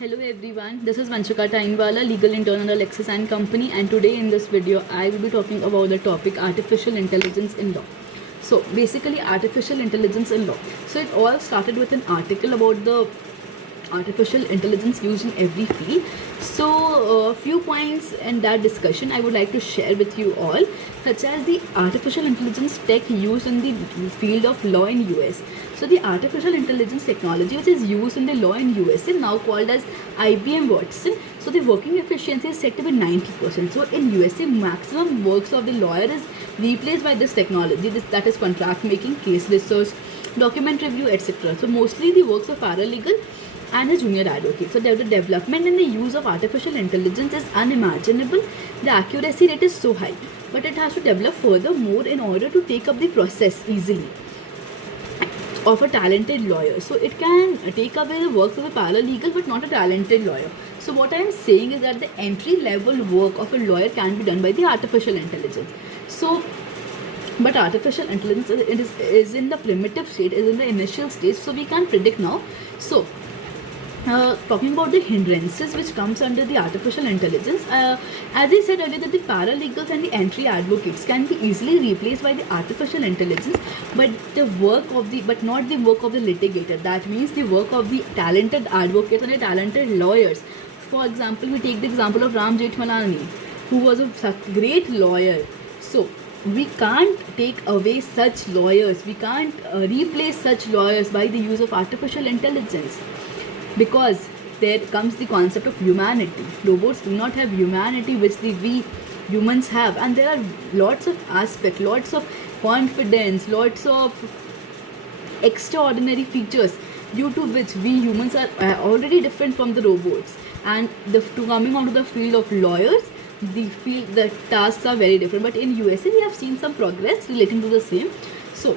Hello everyone, this is Vanshika Tainwala, legal intern at Lexis and Company, and today in this video I will be talking about the topic artificial intelligence in law. So basically artificial intelligence in law. So it all started with an article about the artificial intelligence used in every field. So a few points in that discussion I would like to share with you all, such as the artificial intelligence tech used in the field of law in US. So the artificial intelligence technology which is used in the law in USA, now called as IBM Watson. So the working efficiency is said to be 90%. So in USA, maximum works of the lawyer is replaced by this technology. That is contract making, case research, document review, etc. So mostly the works of paralegal and a junior advocate. So the development and the use of artificial intelligence is unimaginable. The accuracy rate is so high, but it has to develop further more in order to take up the process easily of a talented lawyer. So it can take away the works of a paralegal but not a talented lawyer. So what I am saying is that the entry level work of a lawyer can be done by the artificial intelligence. So but artificial intelligence is in the primitive state, is in the initial stage, so we can't predict now. So talking about the hindrances which comes under the artificial intelligence, as I said earlier that the paralegals and the entry advocates can be easily replaced by the artificial intelligence, but not the work of the litigator. That means the work of the talented advocates and the talented lawyers. For example, we take the example of Ram Jethmalani, who was a great lawyer. So we can't take away such lawyers, we can't replace such lawyers by the use of artificial intelligence, because there comes the concept of humanity. Robots do not have humanity which we humans have, and there are lots of aspects, lots of confidence, lots of extraordinary features due to which we humans are already different from the robots. And to coming onto the field of lawyers, the tasks are very different, but in USA we have seen some progress relating to the same. So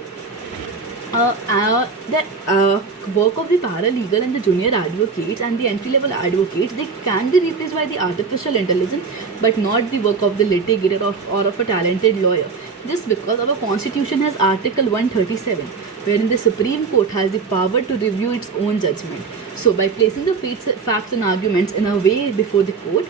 the work of the paralegal and the junior advocates and the entry level advocates, they can be replaced by the artificial intelligence, but not the work of the litigator or of a talented lawyer. Just because our constitution has article 137, wherein the Supreme Court has the power to review its own judgment. So by placing the facts and arguments in a way before the court,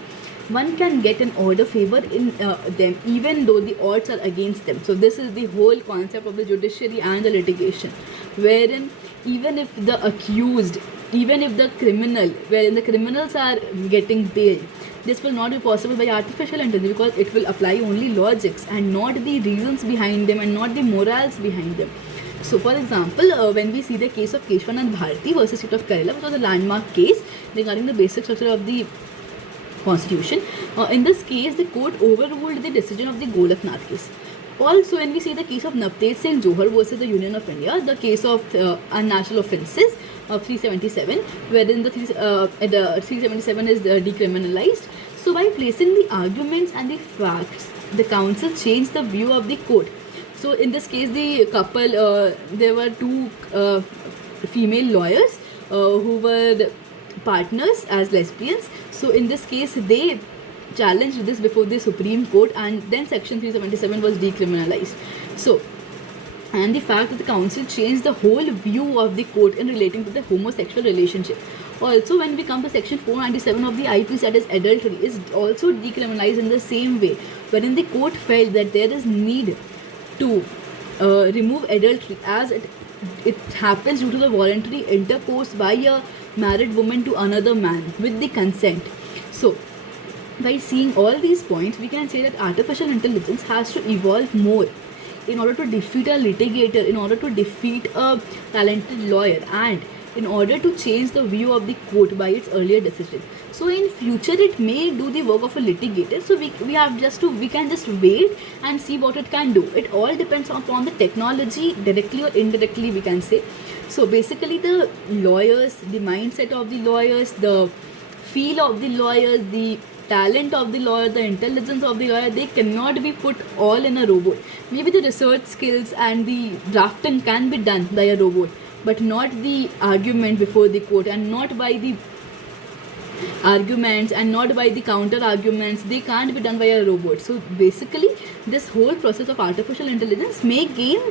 one can get an order favor in them even though the odds are against them. So this is the whole concept of the judiciary and the litigation, wherein even if the accused, even if the criminal, wherein the criminals are getting bailed, this will not be possible by artificial intelligence, because it will apply only logics and not the reasons behind them and not the morals behind them. So for example, when we see the case of Keshwanand Bharti versus State of Kerala, which was a landmark case regarding the basic structure of the constitution, in this case the court overruled the decision of the Golaknath case. Also, when we see the case of Navtej Singh Johar versus the Union of India, the case of unnatural offences of 377, wherein the 377 is decriminalized. So by placing the arguments and the facts, the council changed the view of the court. So in this case, the couple, there were two female lawyers who were partners as lesbians. So in this case, they challenged this before the Supreme Court, and then section 377 was decriminalized. So, and the fact that the council changed the whole view of the court in relating to the homosexual relationship. Also, when we come to section 497 of the IPC, that is adultery, is also decriminalized in the same way, wherein the court felt that there is need to remove adultery, as it happens due to the voluntary intercourse by a married woman to another man with the consent. So by seeing all these points, we can say that artificial intelligence has to evolve more in order to defeat a litigator, in order to defeat a talented lawyer, and in order to change the view of the court by its earlier decision. So in future it may do the work of a litigator. So we can just wait and see what it can do. It all depends upon the technology, directly or indirectly, we can say. So basically the lawyers, the mindset of the lawyers, the feel of the lawyers, the talent of the lawyer, the intelligence of the lawyer, they cannot be put all in a robot. Maybe the research skills and the drafting can be done by a robot, but not the argument before the court, and not by the arguments and not by the counter arguments. They can't be done by a robot. So basically this whole process of artificial intelligence may gain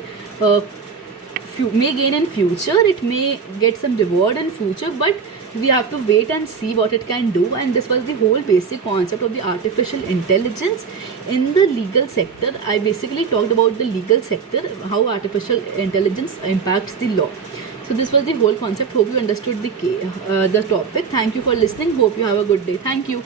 in future, it may get some reward in future, but we have to wait and see what it can do. And this was the whole basic concept of the artificial intelligence in the legal sector. I basically talked about the legal sector, how artificial intelligence impacts the law. So this was the whole concept. Hope you understood the topic. Thank you for listening. Hope you have a good day. Thank you.